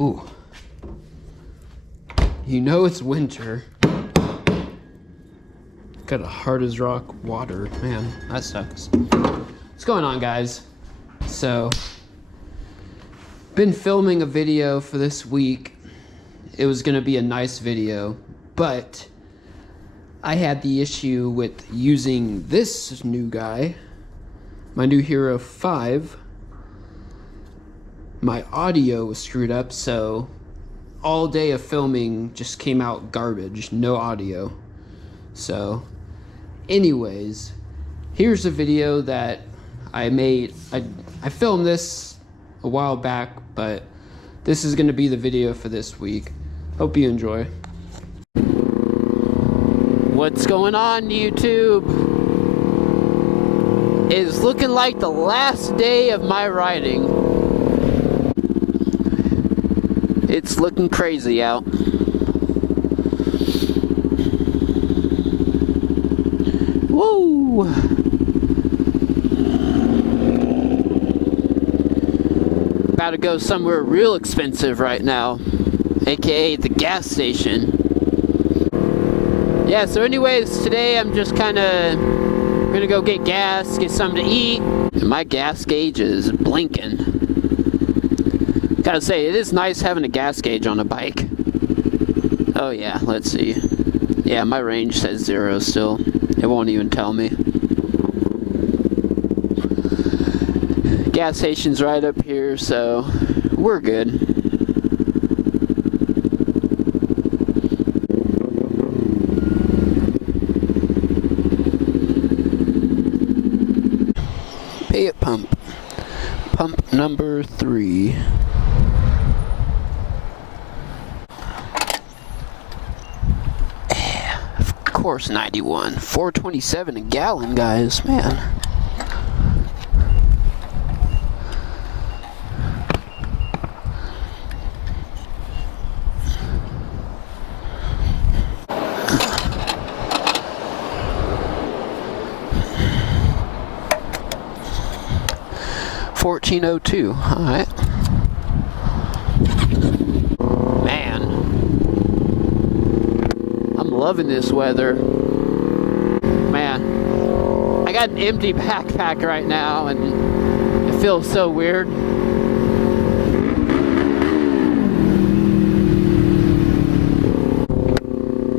Ooh. You know it's winter. Got a hard as rock water. Man, that sucks. What's going on, guys? So, been filming a video for this week. It was gonna be a nice video, but I had the issue with using this new guy, my new Hero 5. My audio was screwed up, so all day of filming just came out garbage, no audio. So, anyways, here's a video that I made. I filmed this a while back, but this is gonna be the video for this week. Hope you enjoy. What's going on, YouTube? It's looking like the last day of my riding. It's looking crazy out. Woo! About to go somewhere real expensive right now, aka the gas station. Yeah, so anyways, today I'm just kinda gonna go get gas, get something to eat, and my gas gauge is blinking. Gotta say, it is nice having a gas gauge on a bike. Oh yeah, let's see. Yeah, my range says 0 still. It won't even tell me. Gas station's right up here, so we're good. Pay at pump. Pump number 3. Of course, 91. 4.27 a gallon, guys. Man. $14.02. All right. Man, I'm loving this weather. Man, I got an empty backpack right now, and it feels so weird.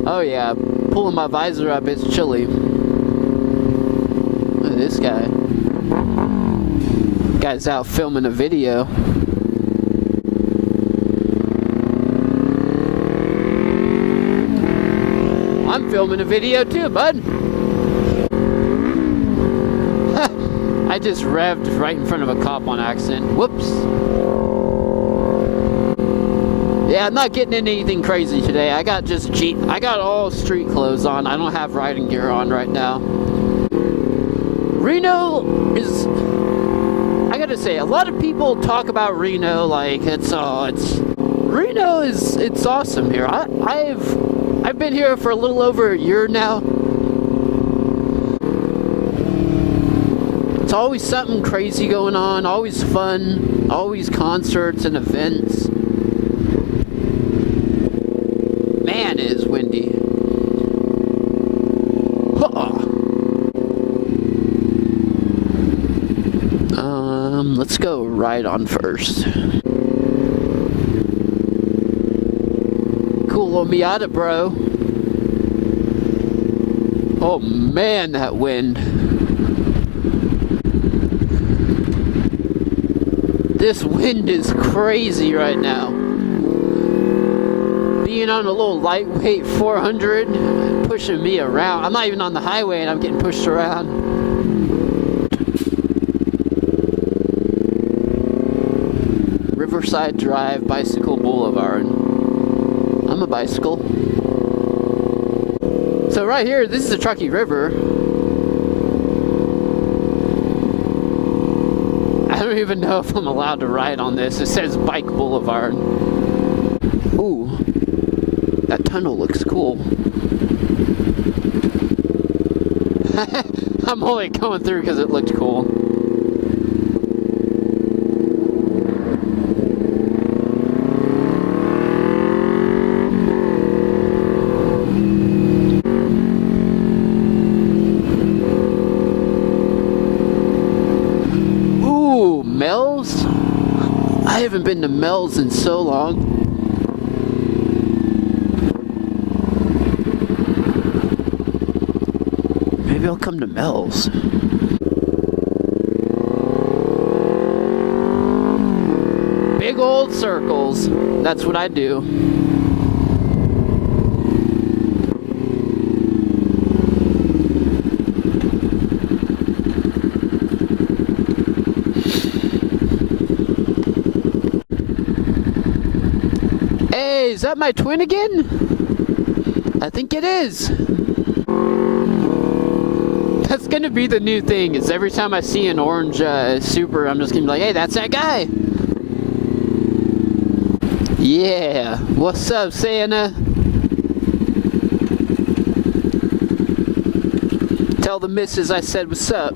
Oh yeah, pulling my visor up, it's chilly. Look at this guy. Guy's out filming a video. I'm filming a video too, bud. I just revved right in front of a cop on accident. Whoops. Yeah, I'm not getting into anything crazy today. I got all street clothes on. I don't have riding gear on right now. Reno is, I gotta say, a lot of people talk about Reno like Reno is awesome here. I've been here for a little over a year now. It's always something crazy going on, always fun, always concerts and events. Man, it is windy. Let's go ride on first. Cool little Miata, bro. Oh man, that wind. This wind is crazy right now. Being on a little lightweight 400, pushing me around. I'm not even on the highway and I'm getting pushed around. Riverside Drive, Bicycle Boulevard. I'm a bicycle. So right here, this is the Truckee River. I don't even know if I'm allowed to ride on this. It says Bike Boulevard. Ooh, that tunnel looks cool. I'm only going through because it looked cool. been to Mel's in so long. Maybe I'll come to Mel's. Big old circles. That's what I do. Hey, is that my twin again? I think it is. That's gonna be the new thing, is every time I see an orange Super, I'm just gonna be like, hey, that's that guy. Yeah, what's up, Santa? Tell the missus I said what's up.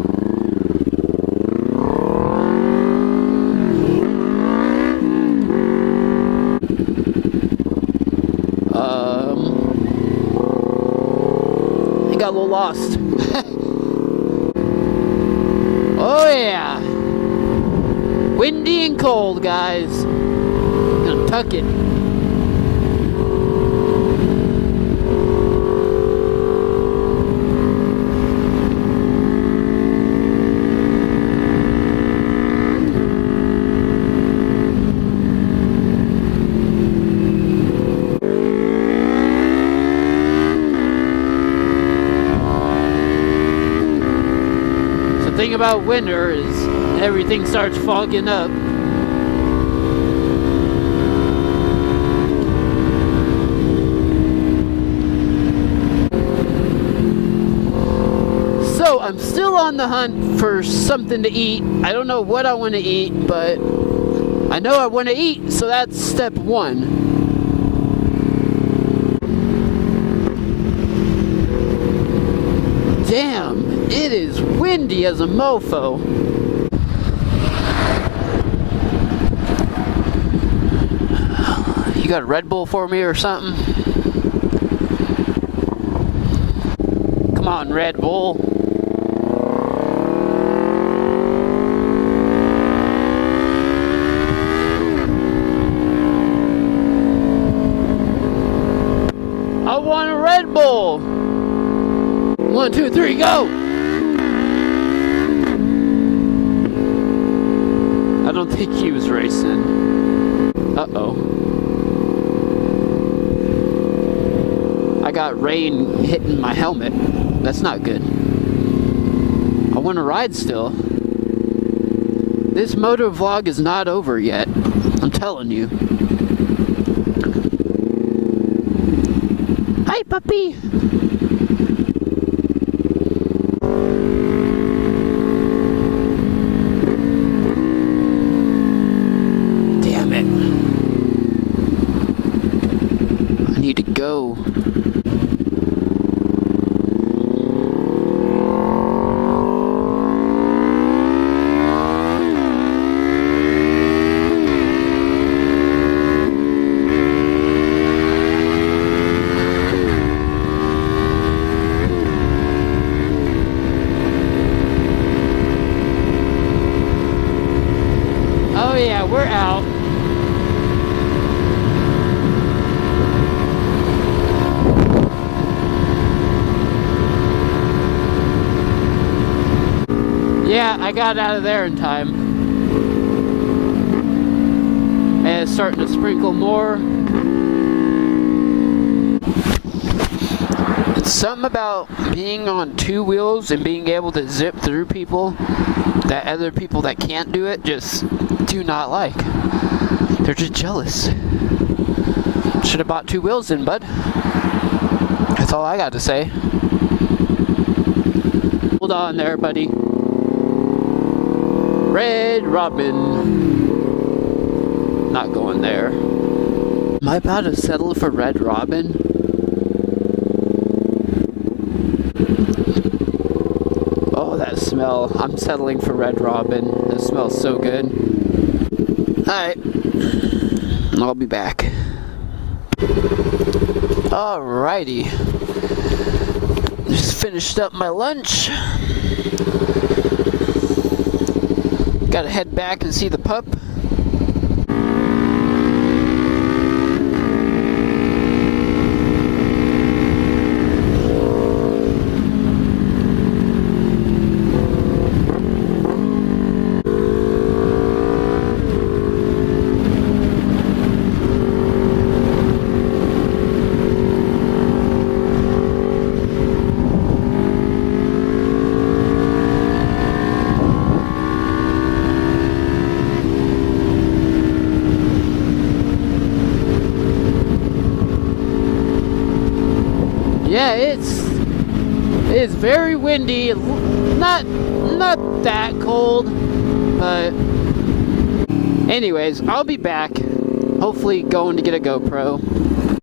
I got a little lost. Oh yeah, windy and cold, guys. Gonna tuck it. The thing about winter is everything starts fogging up. So I'm still on the hunt for something to eat. I don't know what I want to eat, but I know I want to eat, so that's step one. Damn, it is windy as a mofo. You got a Red Bull for me or something? Come on, Red Bull. I want a Red Bull. 1, 2, 3, go! I don't think he was racing. Uh-oh. I got rain hitting my helmet. That's not good. I want to ride still. This moto vlog is not over yet. I'm telling you. Hi, puppy! Damn it. I need to go. Oh yeah, we're out. Yeah, I got out of there in time. And it's starting to sprinkle more. It's something about being on two wheels and being able to zip through people that other people that can't do it just do not like. They're just jealous. Should have bought two wheels then, bud. That's all I got to say. Hold on there, buddy. Red Robin. Not going there. Am I about to settle for Red Robin? Oh, that smell. I'm settling for Red Robin. That smells so good. Alright. I'll be back. Alrighty. Just finished up my lunch. Gotta head back and see the pup. is very windy, not that cold, but anyways, I'll be back, hopefully going to get a GoPro.